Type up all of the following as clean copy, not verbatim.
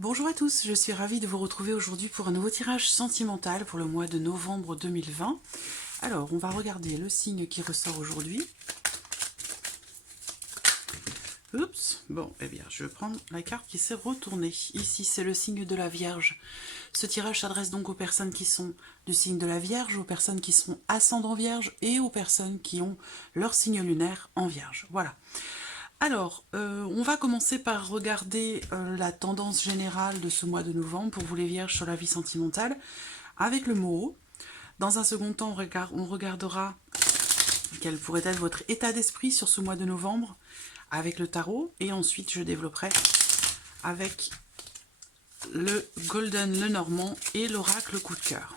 Bonjour à tous, je suis ravie de vous retrouver aujourd'hui pour un nouveau tirage sentimental pour le mois de novembre 2020. Alors, on va regarder le signe qui ressort aujourd'hui. Oups, bon, eh bien, je vais prendre la carte qui s'est retournée. Ici, c'est le signe de la Vierge. Ce tirage s'adresse donc aux personnes qui sont du signe de la Vierge, aux personnes qui sont ascendant Vierge et aux personnes qui ont leur signe lunaire en Vierge. Voilà. Alors, on va commencer par regarder la tendance générale de ce mois de novembre pour vous les Vierges sur la vie sentimentale avec le mot. Dans un second temps, on regardera quel pourrait être votre état d'esprit sur ce mois de novembre avec le tarot. Et ensuite, je développerai avec le Golden Lenormand et l'oracle coup de cœur.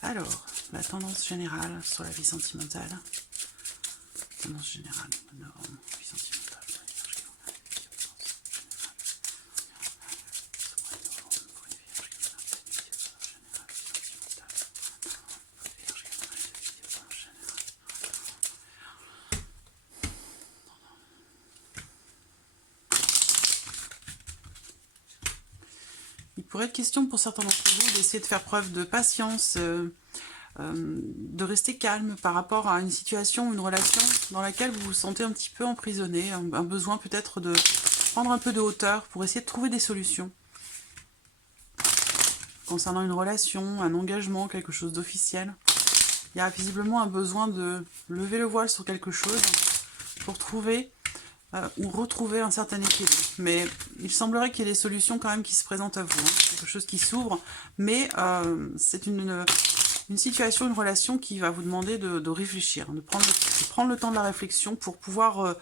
Alors, la tendance générale sur la vie sentimentale. Tendance générale, novembre, vie sentimentale. Il pourrait être question pour certains d'entre vous d'essayer de faire preuve de patience, de rester calme par rapport à une situation, une relation dans laquelle vous vous sentez un petit peu emprisonné, un besoin peut-être de prendre un peu de hauteur pour essayer de trouver des solutions. Concernant une relation, un engagement, quelque chose d'officiel, il y a visiblement un besoin de lever le voile sur quelque chose pour trouver ou retrouver un certain équilibre. Mais il semblerait qu'il y ait des solutions quand même qui se présentent à vous, hein. Quelque chose qui s'ouvre, mais c'est une situation, une relation qui va vous demander de réfléchir, de prendre le temps de la réflexion pour pouvoir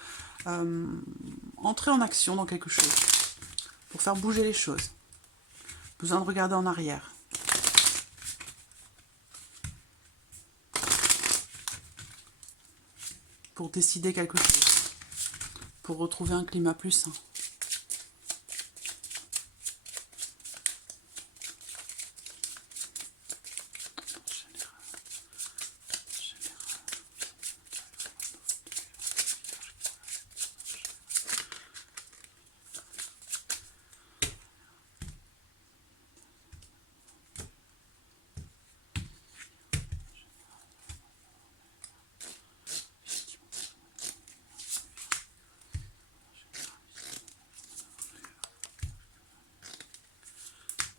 entrer en action dans quelque chose, pour faire bouger les choses. Besoin de regarder en arrière. Pour décider quelque chose. Pour retrouver un climat plus sain.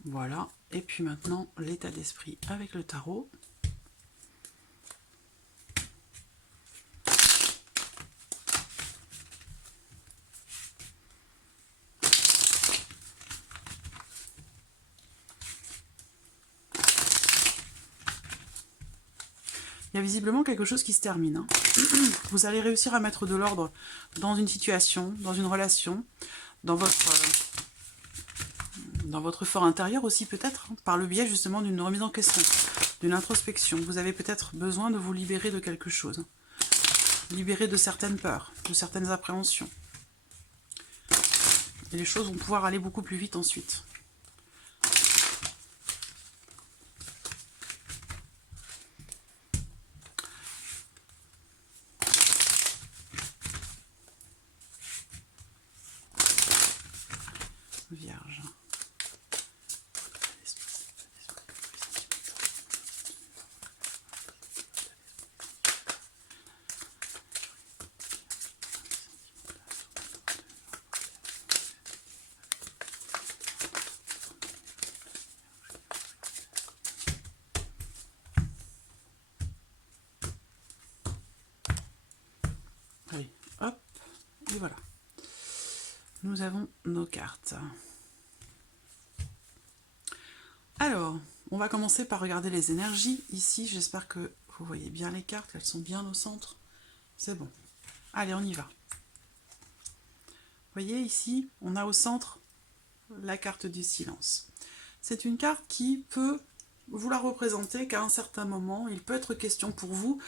Voilà, et puis maintenant l'état d'esprit avec le tarot. Il y a visiblement quelque chose qui se termine, hein. Vous allez réussir à mettre de l'ordre dans une situation, dans une relation, dans votre fort intérieur aussi peut-être, hein, par le biais justement d'une remise en question, d'une introspection. Vous avez peut-être besoin de vous libérer de quelque chose, libérer de certaines peurs, de certaines appréhensions. Et les choses vont pouvoir aller beaucoup plus vite ensuite. Vierge. Allez, hop, et voilà. Nous avons nos cartes. Alors, on va commencer par regarder les énergies. Ici, j'espère que vous voyez bien les cartes, qu'elles sont bien au centre. C'est bon. Allez, on y va. Vous voyez ici, on a au centre la carte du silence. C'est une carte qui peut vous la représenter qu'à un certain moment, il peut être question pour vous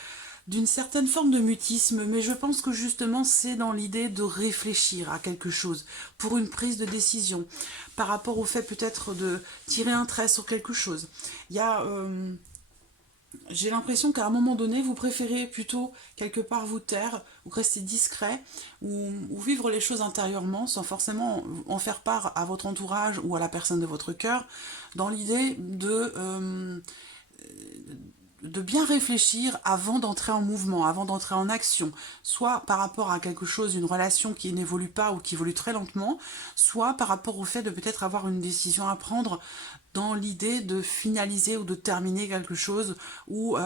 d'une certaine forme de mutisme, mais je pense que justement c'est dans l'idée de réfléchir à quelque chose pour une prise de décision, par rapport au fait peut-être de tirer un trait sur quelque chose. Il y a j'ai l'impression qu'à un moment donné, vous préférez plutôt quelque part vous taire, ou rester discret, ou vivre les choses intérieurement, sans forcément en faire part à votre entourage ou à la personne de votre cœur, dans l'idée de bien réfléchir avant d'entrer en mouvement, avant d'entrer en action, soit par rapport à quelque chose, une relation qui n'évolue pas ou qui évolue très lentement, soit par rapport au fait de peut-être avoir une décision à prendre dans l'idée de finaliser ou de terminer quelque chose, ou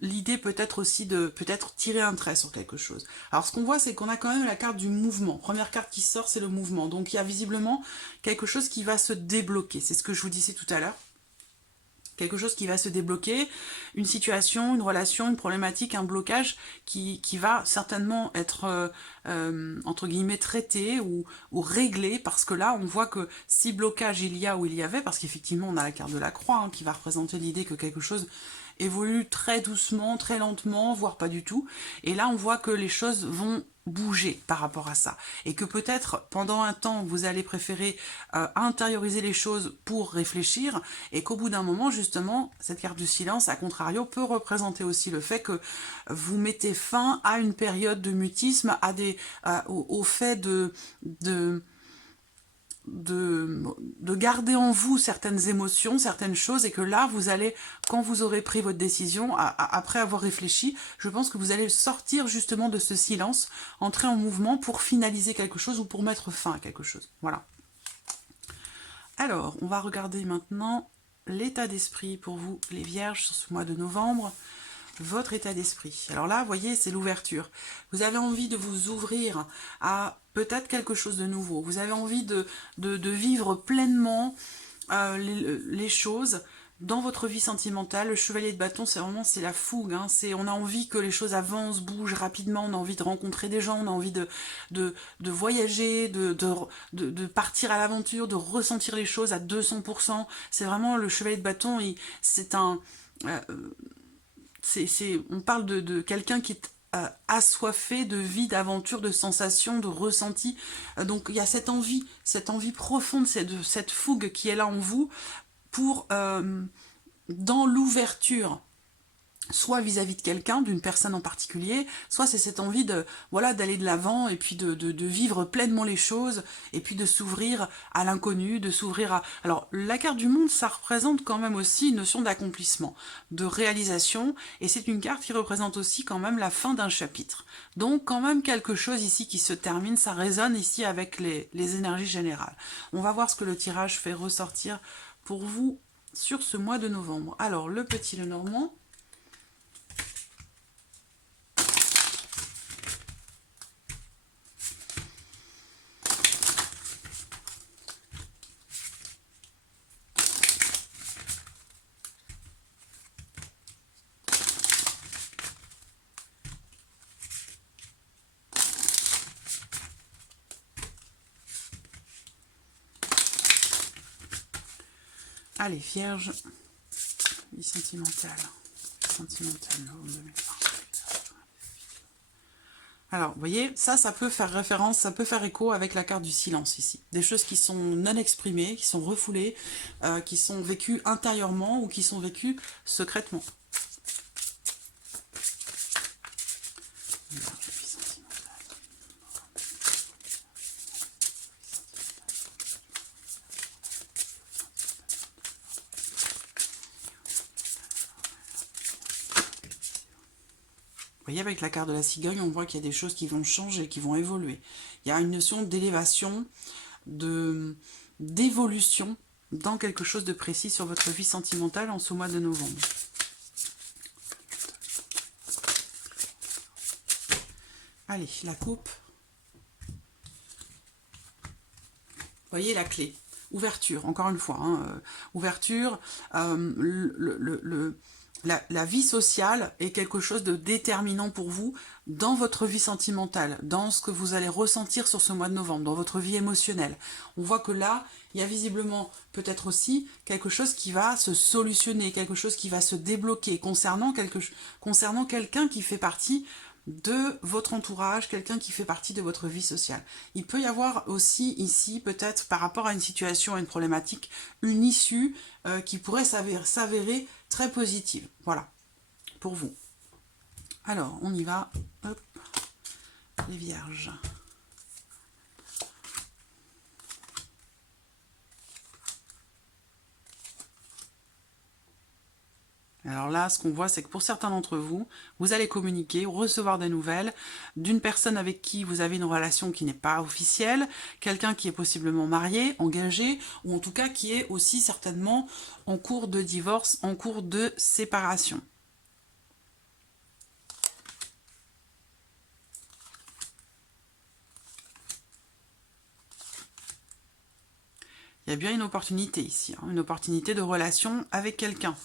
l'idée peut-être aussi de peut-être tirer un trait sur quelque chose. Alors ce qu'on voit, c'est qu'on a quand même la carte du mouvement. Première carte qui sort, c'est le mouvement. Donc il y a visiblement quelque chose qui va se débloquer. C'est ce que je vous disais tout à l'heure. Quelque chose qui va se débloquer, une situation, une relation, une problématique, un blocage qui va certainement être, entre guillemets, traité ou réglé, parce que là, on voit que si blocage il y a ou il y avait, parce qu'effectivement, on a la carte de la croix, hein, qui va représenter l'idée que quelque chose évolue très doucement, très lentement, voire pas du tout, et là, on voit que les choses vont bouger par rapport à ça, et que peut-être pendant un temps vous allez préférer intérioriser les choses pour réfléchir, et qu'au bout d'un moment justement cette carte du silence à contrario peut représenter aussi le fait que vous mettez fin à une période de mutisme, au fait de garder en vous certaines émotions, certaines choses, et que là, vous allez, quand vous aurez pris votre décision, après avoir réfléchi, je pense que vous allez sortir justement de ce silence, entrer en mouvement pour finaliser quelque chose ou pour mettre fin à quelque chose. Voilà. Alors, on va regarder maintenant l'état d'esprit pour vous, les Vierges, sur ce mois de novembre. Votre état d'esprit. Alors là, vous voyez, c'est l'ouverture. Vous avez envie de vous ouvrir à peut-être quelque chose de nouveau. Vous avez envie de vivre pleinement les choses dans votre vie sentimentale. Le chevalier de bâton, c'est vraiment la fougue. Hein. On a envie que les choses avancent, bougent rapidement. On a envie de rencontrer des gens. On a envie de voyager, de partir à l'aventure, de ressentir les choses à 200%. C'est vraiment le chevalier de bâton. C'est un... on parle de quelqu'un qui est assoiffé de vie, d'aventure, de sensations, de ressenti. Donc il y a cette envie profonde, cette fougue qui est là en vous pour, dans l'ouverture, soit vis-à-vis de quelqu'un, d'une personne en particulier, soit c'est cette envie de voilà d'aller de l'avant et puis de vivre pleinement les choses et puis de s'ouvrir à l'inconnu, de s'ouvrir à... Alors la carte du monde, ça représente quand même aussi une notion d'accomplissement, de réalisation, et c'est une carte qui représente aussi quand même la fin d'un chapitre. Donc quand même quelque chose ici qui se termine, ça résonne ici avec les énergies générales. On va voir ce que le tirage fait ressortir pour vous sur ce mois de novembre. Alors le petit Lenormand, allez, Vierge, vie sentimentale, novembre 2020. Alors, vous voyez, ça peut faire référence, ça peut faire écho avec la carte du silence ici. Des choses qui sont non exprimées, qui sont refoulées, qui sont vécues intérieurement ou qui sont vécues secrètement. Vous voyez, avec la carte de la cigogne, on voit qu'il y a des choses qui vont changer, qui vont évoluer. Il y a une notion d'élévation, d'évolution dans quelque chose de précis sur votre vie sentimentale en ce mois de novembre. Allez, la coupe. Vous voyez la clé. Ouverture, encore une fois. Hein, ouverture, la vie sociale est quelque chose de déterminant pour vous dans votre vie sentimentale, dans ce que vous allez ressentir sur ce mois de novembre, dans votre vie émotionnelle. On voit que là, il y a visiblement peut-être aussi quelque chose qui va se solutionner, quelque chose qui va se débloquer concernant quelqu'un qui fait partie de votre entourage, quelqu'un qui fait partie de votre vie sociale. Il peut y avoir aussi ici, peut-être par rapport à une situation, à une problématique, une issue qui pourrait s'avérer très positive. Voilà, pour vous. Alors, on y va. Hop, les vierges. Alors là, ce qu'on voit, c'est que pour certains d'entre vous, vous allez communiquer, recevoir des nouvelles d'une personne avec qui vous avez une relation qui n'est pas officielle, quelqu'un qui est possiblement marié, engagé, ou en tout cas qui est aussi certainement en cours de divorce, en cours de séparation. Il y a bien une opportunité ici, hein, une opportunité de relation avec quelqu'un.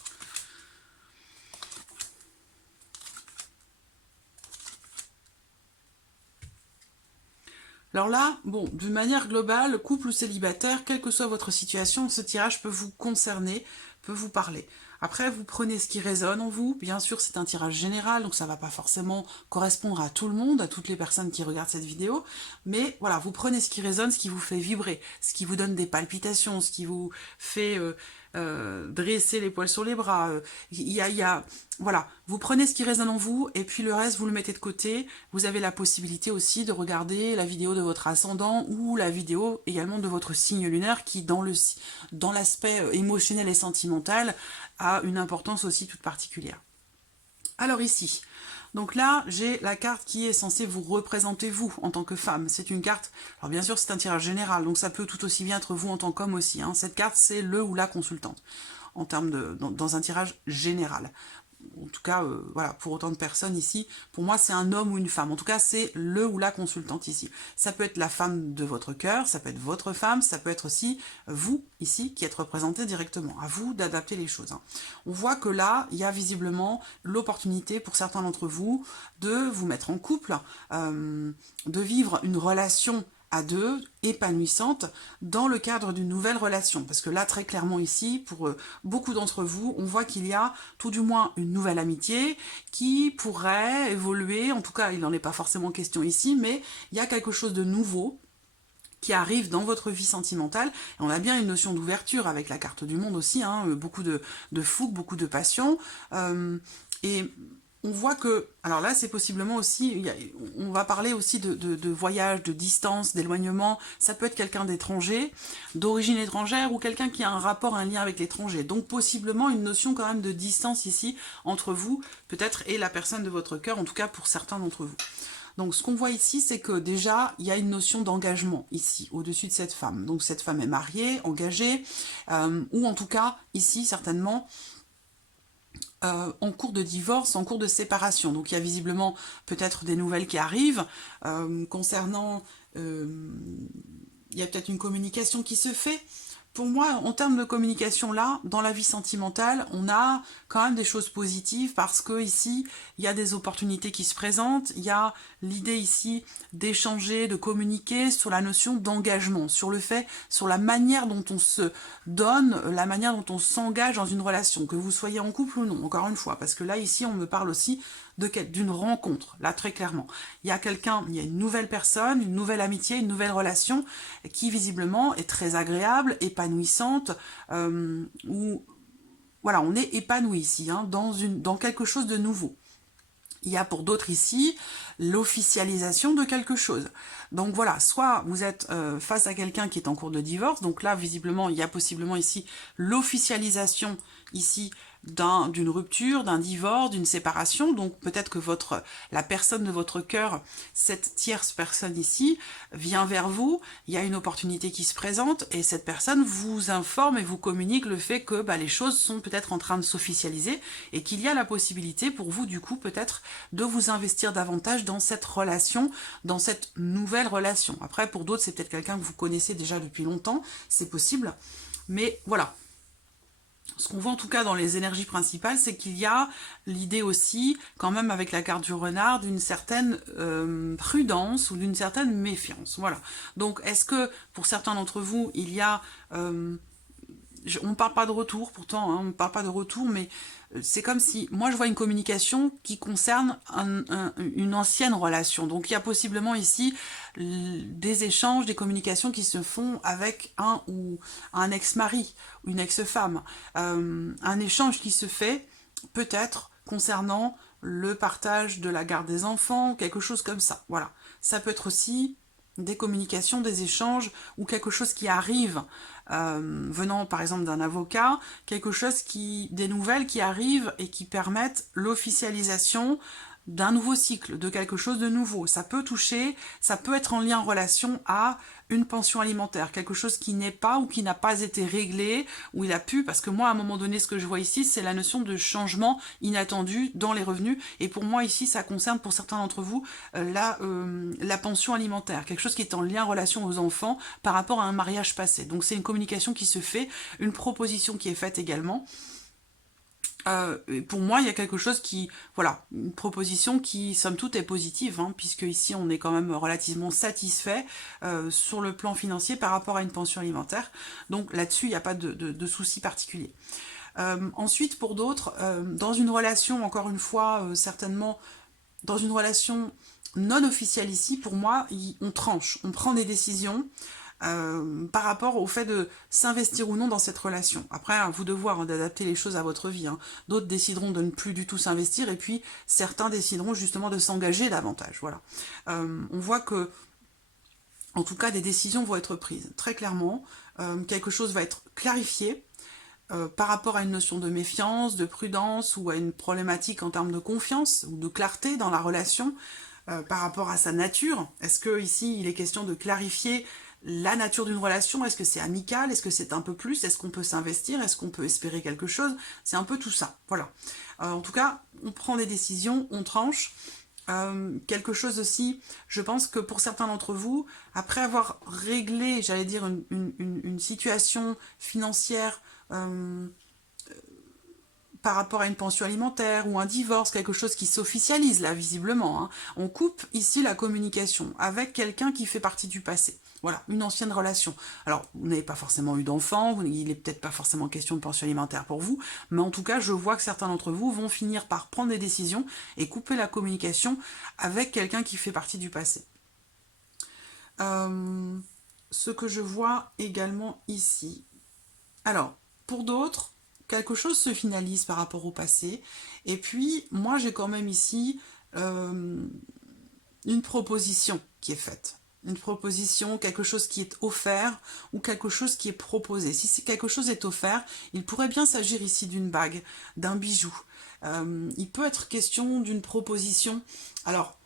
Alors là, bon, d'une manière globale, couple ou célibataire, quelle que soit votre situation, ce tirage peut vous concerner, peut vous parler. Après, vous prenez ce qui résonne en vous. Bien sûr, c'est un tirage général, donc ça ne va pas forcément correspondre à tout le monde, à toutes les personnes qui regardent cette vidéo. Mais voilà, vous prenez ce qui résonne, ce qui vous fait vibrer, ce qui vous donne des palpitations, ce qui vous fait dresser les poils sur les bras. Voilà, vous prenez ce qui résonne en vous, et puis le reste, vous le mettez de côté. Vous avez la possibilité aussi de regarder la vidéo de votre ascendant ou la vidéo également de votre signe lunaire qui, dans l'aspect émotionnel et sentimental, a une importance aussi toute particulière. Alors ici, donc là, j'ai la carte qui est censée vous représenter vous en tant que femme. C'est une carte, alors bien sûr c'est un tirage général, donc ça peut tout aussi bien être vous en tant qu'homme aussi. Hein. Cette carte, c'est le ou la consultante, en termes dans un tirage général. En tout cas, voilà, pour autant de personnes ici, pour moi, c'est un homme ou une femme. En tout cas, c'est le ou la consultante ici. Ça peut être la femme de votre cœur, ça peut être votre femme, ça peut être aussi vous, ici, qui êtes représenté directement. À vous d'adapter les choses. Hein. On voit que là, il y a visiblement l'opportunité pour certains d'entre vous de vous mettre en couple, de vivre une relation à deux, épanouissante, dans le cadre d'une nouvelle relation. Parce que là, très clairement ici, pour beaucoup d'entre vous, on voit qu'il y a tout du moins une nouvelle amitié qui pourrait évoluer, en tout cas, il n'en est pas forcément question ici, mais il y a quelque chose de nouveau qui arrive dans votre vie sentimentale. Et on a bien une notion d'ouverture avec la carte du monde aussi, hein, beaucoup de fougue, beaucoup de passion. Et on voit que, alors là c'est possiblement aussi, on va parler aussi de voyage, de distance, d'éloignement, ça peut être quelqu'un d'étranger, d'origine étrangère ou quelqu'un qui a un rapport, un lien avec l'étranger. Donc possiblement une notion quand même de distance ici entre vous, peut-être, et la personne de votre cœur, en tout cas pour certains d'entre vous. Donc ce qu'on voit ici, c'est que déjà, il y a une notion d'engagement ici, au-dessus de cette femme. Donc cette femme est mariée, engagée, ou en tout cas, ici, certainement, en cours de divorce, en cours de séparation. Donc il y a visiblement peut-être des nouvelles qui arrivent concernant... il y a peut-être une communication qui se fait. Pour moi, en termes de communication, là, dans la vie sentimentale, on a quand même des choses positives parce que ici, il y a des opportunités qui se présentent, il y a l'idée ici d'échanger, de communiquer sur la notion d'engagement, sur le fait, sur la manière dont on se donne, la manière dont on s'engage dans une relation, que vous soyez en couple ou non, encore une fois, parce que là, ici, on me parle aussi d'une rencontre, là très clairement. Il y a quelqu'un, il y a une nouvelle personne, une nouvelle amitié, une nouvelle relation qui visiblement est très agréable, épanouissante, où voilà, on est épanoui ici, hein, dans quelque chose de nouveau. Il y a pour d'autres ici l'officialisation de quelque chose. Donc voilà, soit vous êtes face à quelqu'un qui est en cours de divorce, donc là visiblement il y a possiblement ici l'officialisation ici d'une rupture, d'un divorce, d'une séparation, donc peut-être que la personne de votre cœur, cette tierce personne ici, vient vers vous, il y a une opportunité qui se présente, et cette personne vous informe et vous communique le fait que les choses sont peut-être en train de s'officialiser, et qu'il y a la possibilité pour vous, du coup, peut-être de vous investir davantage dans cette relation, dans cette nouvelle relation. Après, pour d'autres, c'est peut-être quelqu'un que vous connaissez déjà depuis longtemps, c'est possible, mais voilà. Ce qu'on voit en tout cas dans les énergies principales, c'est qu'il y a l'idée aussi, quand même avec la carte du renard, d'une certaine prudence ou d'une certaine méfiance. Voilà. Donc est-ce que pour certains d'entre vous, il y a on ne parle pas de retour, pourtant, hein, on ne parle pas de retour, mais c'est comme si, moi je vois une communication qui concerne une ancienne relation. Donc il y a possiblement ici des échanges, des communications qui se font avec un ex-mari, ou une ex-femme. Un échange qui se fait peut-être concernant le partage de la garde des enfants, quelque chose comme ça. Voilà. Ça peut être aussi des communications, des échanges, ou quelque chose qui arrive venant par exemple d'un avocat, des nouvelles qui arrivent et qui permettent l'officialisation d'un nouveau cycle, de quelque chose de nouveau. Ça peut toucher, ça peut être en lien, en relation à une pension alimentaire, quelque chose qui n'est pas ou qui n'a pas été réglé, où il a pu, parce que moi à un moment donné ce que je vois ici c'est la notion de changement inattendu dans les revenus, et pour moi ici ça concerne pour certains d'entre vous la pension alimentaire, quelque chose qui est en lien, en relation aux enfants par rapport à un mariage passé. Donc c'est une communication qui se fait, une proposition qui est faite également. Pour moi, il y a quelque chose qui, voilà, une proposition qui, somme toute, est positive, hein, puisque ici, on est quand même relativement satisfait sur le plan financier par rapport à une pension alimentaire. Donc là-dessus, il n'y a pas de souci particulier. Ensuite, pour d'autres, dans une relation, encore une fois, certainement, dans une relation non officielle ici, pour moi, on tranche, on prend des décisions, par rapport au fait de s'investir ou non dans cette relation. Après, à vous de voir, hein, d'adapter les choses à votre vie. Hein. D'autres décideront de ne plus du tout s'investir, et puis certains décideront justement de s'engager davantage. Voilà. On voit que, en tout cas, des décisions vont être prises, très clairement. Quelque chose va être clarifié par rapport à une notion de méfiance, de prudence, ou à une problématique en termes de confiance, ou de clarté dans la relation, par rapport à sa nature. Est-ce que ici il est question de clarifier la nature d'une relation? Est-ce que c'est amical? Est-ce que c'est un peu plus? Est-ce qu'on peut s'investir? Est-ce qu'on peut espérer quelque chose? C'est un peu tout ça, voilà. En tout cas, on prend des décisions, on tranche. Quelque chose aussi, je pense que pour certains d'entre vous, après avoir réglé, j'allais dire, une situation financière par rapport à une pension alimentaire ou un divorce, quelque chose qui s'officialise là visiblement, hein, on coupe ici la communication avec quelqu'un qui fait partie du passé. Voilà, une ancienne relation. Alors, vous n'avez pas forcément eu d'enfant, il n'est peut-être pas forcément question de pension alimentaire pour vous, mais en tout cas, je vois que certains d'entre vous vont finir par prendre des décisions et couper la communication avec quelqu'un qui fait partie du passé. Ce que je vois également ici. Alors, pour d'autres, quelque chose se finalise par rapport au passé. Et puis, moi, j'ai quand même ici une proposition qui est faite. Une proposition, quelque chose qui est offert ou quelque chose qui est proposé. Si quelque chose est offert, il pourrait bien s'agir ici d'une bague, d'un bijou. Il peut être question d'une proposition. Alors,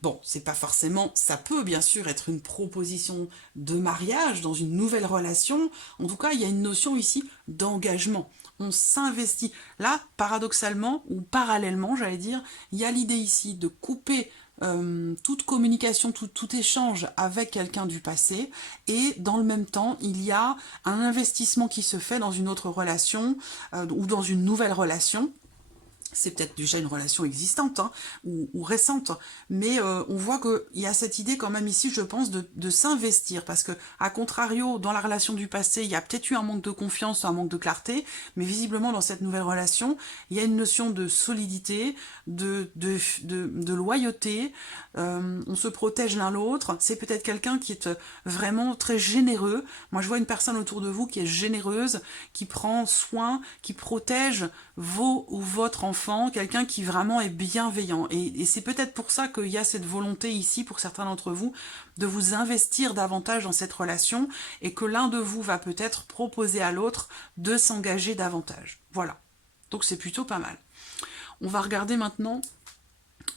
bon, c'est pas forcément, ça peut bien sûr être une proposition de mariage dans une nouvelle relation. En tout cas, il y a une notion ici d'engagement. On s'investit. Là, paradoxalement ou parallèlement, j'allais dire, il y a l'idée ici de couper toute communication, tout échange avec quelqu'un du passé, et dans le même temps, il y a un investissement qui se fait dans une autre relation ou dans une nouvelle relation. C'est peut-être déjà une relation existante, hein, ou récente, mais on voit qu'il y a cette idée quand même ici, je pense, de s'investir, parce que, à contrario, dans la relation du passé, il y a peut-être eu un manque de confiance, un manque de clarté, mais visiblement dans cette nouvelle relation, il y a une notion de solidité, de loyauté, on se protège l'un l'autre, c'est peut-être quelqu'un qui est vraiment très généreux. Moi je vois une personne autour de vous qui est généreuse, qui prend soin, qui protège vos ou votre enfant, quelqu'un qui vraiment est bienveillant. Et c'est peut-être pour ça qu'il y a cette volonté ici, pour certains d'entre vous, de vous investir davantage dans cette relation, et que l'un de vous va peut-être proposer à l'autre de s'engager davantage. Voilà. Donc c'est plutôt pas mal. On va regarder maintenant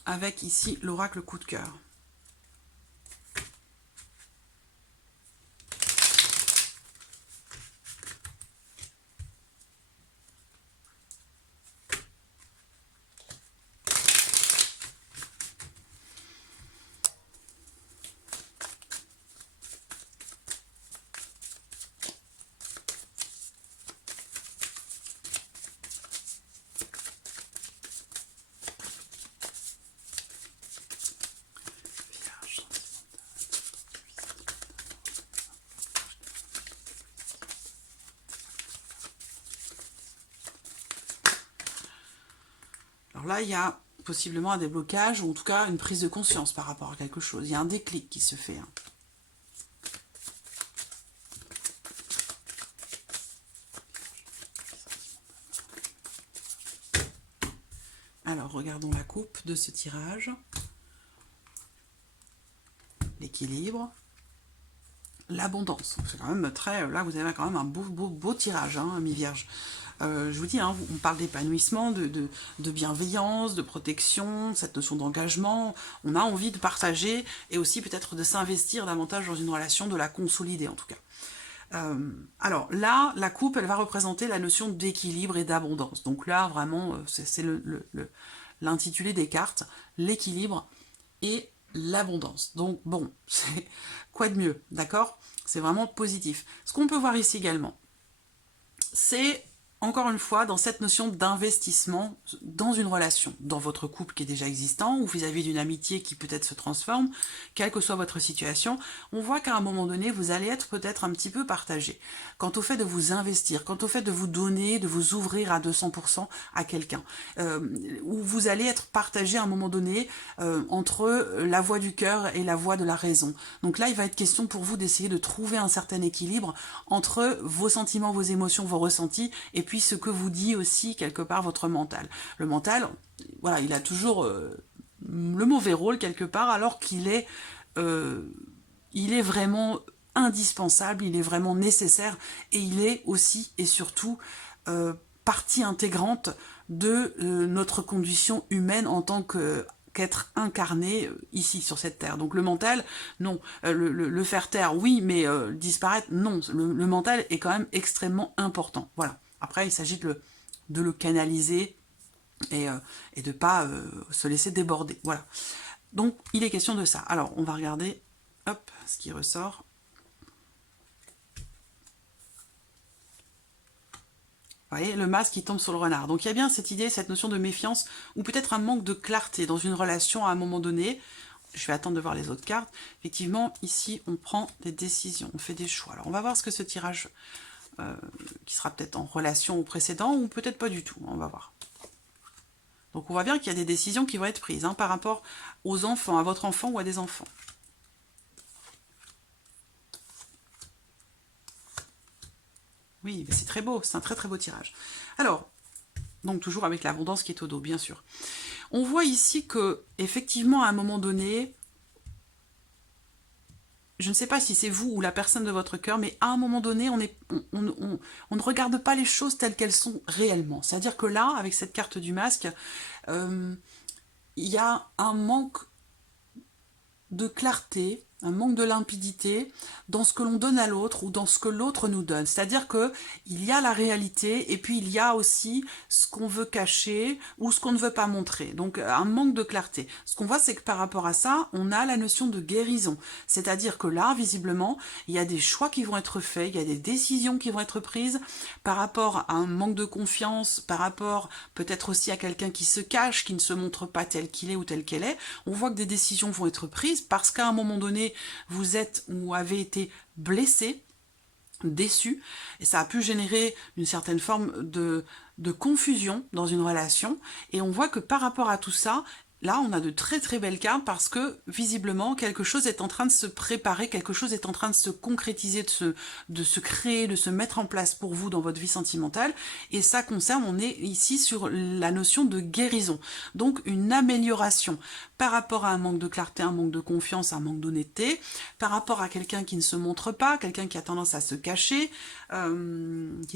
avec ici l'oracle coup de cœur. Alors là, il y a possiblement un déblocage, ou en tout cas une prise de conscience par rapport à quelque chose. Il y a un déclic qui se fait. Hein. Alors, regardons la coupe de ce tirage. L'équilibre. L'abondance. C'est quand même très... Là, vous avez quand même un beau tirage, hein, mi-vierge. Je vous dis, hein, on parle d'épanouissement, de bienveillance, de protection, cette notion d'engagement. On a envie de partager et aussi peut-être de s'investir davantage dans une relation, de la consolider en tout cas. Alors là, la coupe, elle va représenter la notion d'équilibre et d'abondance. Donc là, vraiment, c'est l'intitulé des cartes, l'équilibre et l'abondance. Donc bon, c'est quoi de mieux, d'accord? C'est vraiment positif. Ce qu'on peut voir ici également, c'est encore une fois dans cette notion d'investissement dans une relation, dans votre couple qui est déjà existant ou vis-à-vis d'une amitié qui peut-être se transforme, quelle que soit votre situation, on voit qu'à un moment donné, vous allez être peut-être un petit peu partagé. Quant au fait de vous investir, quant au fait de vous donner, de vous ouvrir à 200% à quelqu'un, où vous allez être partagé à un moment donné entre la voix du cœur et la voix de la raison. Donc là, il va être question pour vous d'essayer de trouver un certain équilibre entre vos sentiments, vos émotions, vos ressentis, et puis ce que vous dit aussi quelque part votre mental. Le mental, voilà, il a toujours le mauvais rôle quelque part, alors qu'il est, il est vraiment indispensable, il est vraiment nécessaire, et il est aussi et surtout partie intégrante de notre condition humaine en tant qu'être incarné ici sur cette terre. Donc le mental, non. Le faire taire, oui, mais disparaître, non. Le mental est quand même extrêmement important. Voilà. Après, il s'agit de le canaliser et de ne pas se laisser déborder. Voilà. Donc, il est question de ça. Alors, on va regarder hop, ce qui ressort. Vous voyez, le masque qui tombe sur le renard. Donc, il y a bien cette idée, cette notion de méfiance ou peut-être un manque de clarté dans une relation à un moment donné. Je vais attendre de voir les autres cartes. Effectivement, ici, on prend des décisions, on fait des choix. Alors, on va voir ce que ce tirage... qui sera peut-être en relation au précédent ou peut-être pas du tout, on va voir. Donc on voit bien qu'il y a des décisions qui vont être prises hein, par rapport aux enfants, à votre enfant ou à des enfants. Oui, c'est très beau, c'est un très très beau tirage. Alors, donc toujours avec l'abondance qui est au dos, bien sûr. On voit ici que, effectivement, à un moment donné, je ne sais pas si c'est vous ou la personne de votre cœur, mais à un moment donné, on ne regarde pas les choses telles qu'elles sont réellement. C'est-à-dire que là, avec cette carte du masque, il y a un manque de clarté, un manque de limpidité dans ce que l'on donne à l'autre ou dans ce que l'autre nous donne. C'est-à-dire que il y a la réalité et puis il y a aussi ce qu'on veut cacher ou ce qu'on ne veut pas montrer. Donc un manque de clarté. Ce qu'on voit, c'est que par rapport à ça, on a la notion de guérison. C'est-à-dire que là, visiblement, il y a des choix qui vont être faits, il y a des décisions qui vont être prises par rapport à un manque de confiance, par rapport peut-être aussi à quelqu'un qui se cache, qui ne se montre pas tel qu'il est ou tel qu'elle est. On voit que des décisions vont être prises parce qu'à un moment donné, vous êtes ou avez été blessé, déçu, et ça a pu générer une certaine forme de confusion dans une relation, et on voit que par rapport à tout ça, là, on a de très très belles cartes parce que, visiblement, quelque chose est en train de se préparer, quelque chose est en train de se concrétiser, de se créer, de se mettre en place pour vous dans votre vie sentimentale. Et ça concerne, on est ici sur la notion de guérison. Donc, une amélioration par rapport à un manque de clarté, un manque de confiance, un manque d'honnêteté, par rapport à quelqu'un qui ne se montre pas, quelqu'un qui a tendance à se cacher, qui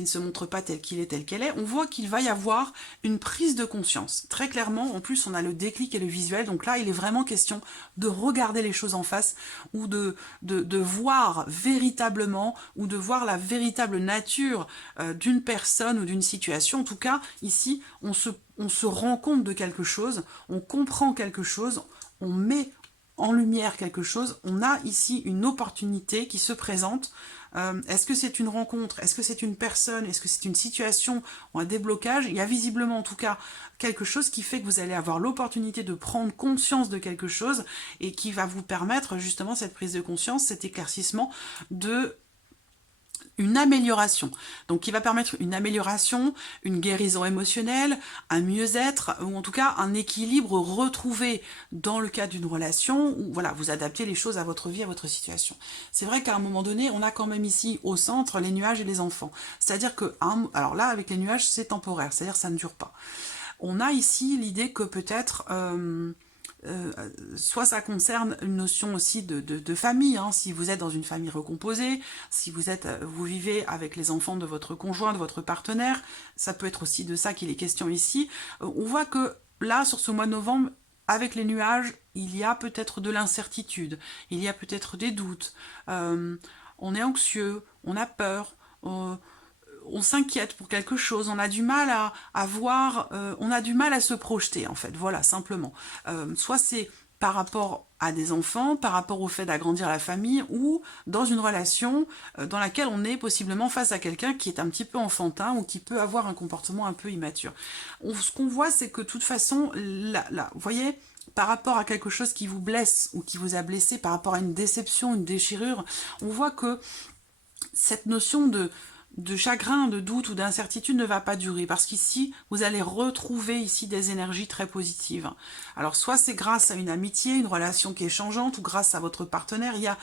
ne se montre pas tel qu'il est, tel qu'elle est. On voit qu'il va y avoir une prise de conscience. Très clairement, en plus, on a le déclic et le visuel, donc là il est vraiment question de regarder les choses en face ou de voir véritablement ou de voir la véritable nature d'une personne ou d'une situation. En tout cas ici on se rend compte de quelque chose, on comprend quelque chose, on met en lumière quelque chose, on a ici une opportunité qui se présente. Est-ce que c'est une rencontre? Est-ce que c'est une personne? Est-ce que c'est une situation ou un déblocage? Il y a visiblement en tout cas quelque chose qui fait que vous allez avoir l'opportunité de prendre conscience de quelque chose et qui va vous permettre justement cette prise de conscience, cet éclaircissement de une amélioration. Donc, qui va permettre une amélioration, une guérison émotionnelle, un mieux-être, ou en tout cas un équilibre retrouvé dans le cadre d'une relation, où voilà, vous adaptez les choses à votre vie, à votre situation. C'est vrai qu'à un moment donné, on a quand même ici au centre les nuages et les enfants. C'est-à-dire que, alors là, avec les nuages, c'est temporaire, c'est-à-dire ça ne dure pas. On a ici l'idée que peut-être... soit ça concerne une notion aussi de famille, hein, si vous êtes dans une famille recomposée, si vous vivez avec les enfants de votre conjoint, de votre partenaire, ça peut être aussi de ça qu'il est question ici. On voit que là, sur ce mois de novembre, avec les nuages, il y a peut-être de l'incertitude, il y a peut-être des doutes, on est anxieux, on a peur, on s'inquiète pour quelque chose, on a du mal à voir, on a du mal à se projeter en fait, voilà, simplement. Soit c'est par rapport à des enfants, par rapport au fait d'agrandir la famille, ou dans une relation dans laquelle on est possiblement face à quelqu'un qui est un petit peu enfantin ou qui peut avoir un comportement un peu immature. Ce qu'on voit, c'est que de toute façon, là, vous voyez, par rapport à quelque chose qui vous blesse ou qui vous a blessé, par rapport à une déception, une déchirure, on voit que cette notion de chagrin, de doute ou d'incertitude ne va pas durer, parce qu'ici, vous allez retrouver ici des énergies très positives. Alors, soit c'est grâce à une amitié, une relation qui est changeante, ou grâce à votre partenaire, il y a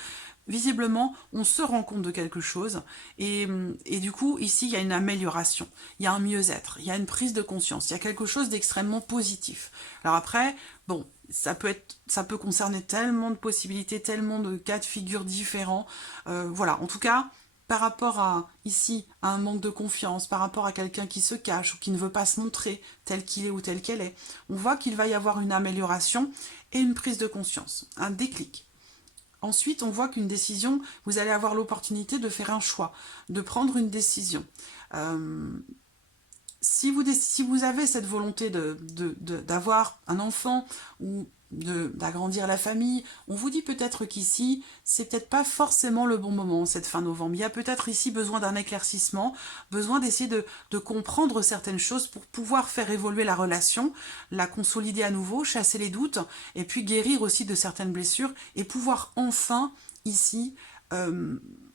visiblement, on se rend compte de quelque chose, et du coup, ici, il y a une amélioration, il y a un mieux-être, il y a une prise de conscience, il y a quelque chose d'extrêmement positif. Alors après, bon, ça peut concerner tellement de possibilités, tellement de cas de figure différents, voilà, en tout cas, par rapport à, ici, à un manque de confiance, par rapport à quelqu'un qui se cache ou qui ne veut pas se montrer tel qu'il est ou tel qu'elle est, on voit qu'il va y avoir une amélioration et une prise de conscience, un déclic. Ensuite, on voit qu'une décision, vous allez avoir l'opportunité de faire un choix, de prendre une décision. Si vous avez cette volonté d'avoir un enfant ou d'agrandir la famille, on vous dit peut-être qu'ici, c'est peut-être pas forcément le bon moment, cette fin novembre. Il y a peut-être ici besoin d'un éclaircissement, besoin d'essayer de comprendre certaines choses pour pouvoir faire évoluer la relation, la consolider à nouveau, chasser les doutes, et puis guérir aussi de certaines blessures, et pouvoir enfin, ici,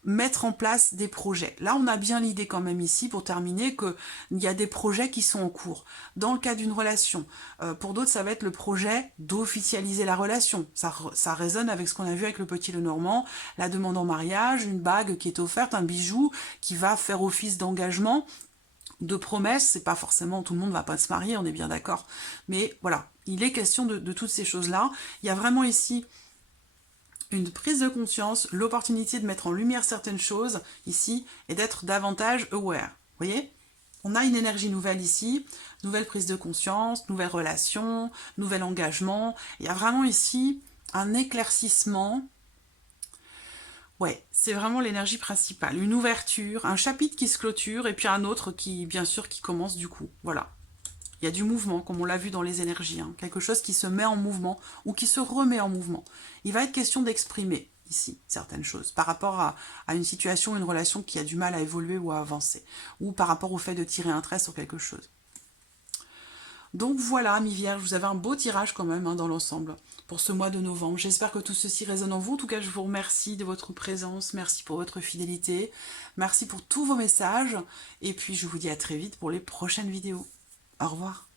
mettre en place des projets. Là, on a bien l'idée quand même ici, pour terminer, qu'il y a des projets qui sont en cours. Dans le cas d'une relation, pour d'autres, ça va être le projet d'officialiser la relation. Ça résonne avec ce qu'on a vu avec le petit Lenormand, la demande en mariage, une bague qui est offerte, un bijou qui va faire office d'engagement, de promesse. C'est pas forcément, tout le monde ne va pas se marier, on est bien d'accord. Mais voilà, il est question de toutes ces choses-là. Il y a vraiment ici une prise de conscience, l'opportunité de mettre en lumière certaines choses ici et d'être davantage aware. Vous voyez ? On a une énergie nouvelle ici, nouvelle prise de conscience, nouvelle relation, nouvel engagement. Il y a vraiment ici un éclaircissement. Ouais, c'est vraiment l'énergie principale. Une ouverture, un chapitre qui se clôture et puis un autre qui, bien sûr, qui commence du coup. Voilà. Il y a du mouvement, comme on l'a vu dans les énergies, hein. Quelque chose qui se met en mouvement ou qui se remet en mouvement. Il va être question d'exprimer ici certaines choses par rapport à une situation, une relation qui a du mal à évoluer ou à avancer, ou par rapport au fait de tirer un trait sur quelque chose. Donc voilà, amis vierges, vous avez un beau tirage quand même, hein, dans l'ensemble pour ce mois de novembre. J'espère que tout ceci résonne en vous. En tout cas, je vous remercie de votre présence, merci pour votre fidélité, merci pour tous vos messages, et puis je vous dis à très vite pour les prochaines vidéos. Au revoir.